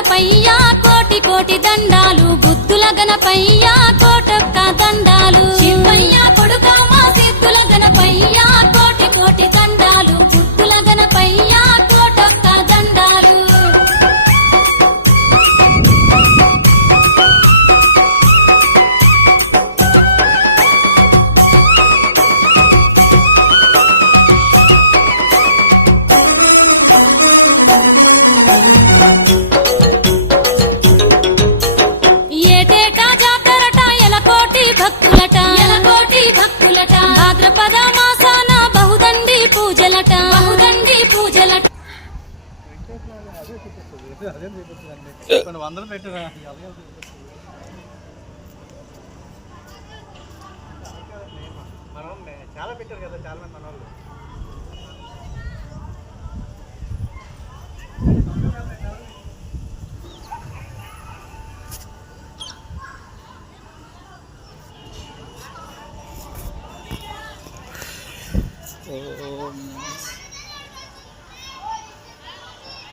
గణపయ్య కోటి కోటి దండాలు బుద్ధుల గణపయ్య కోటొక్క దండాలు శివయ్య కొడుకా మా సిద్ధుల గణపయ్య కోటి కోటి దండాలు బుద్ధుల గణపయ్య కోటొక్క దండాలు ఏటేటా జాతరట ఎలకోటి భక్తులట భాద్రపద మాసాన బహుదండి పూజలట కొన్ని వందలు పెట్టినా చాలా పెట్టారు కదా చాలా మంది మనవాళ్ళు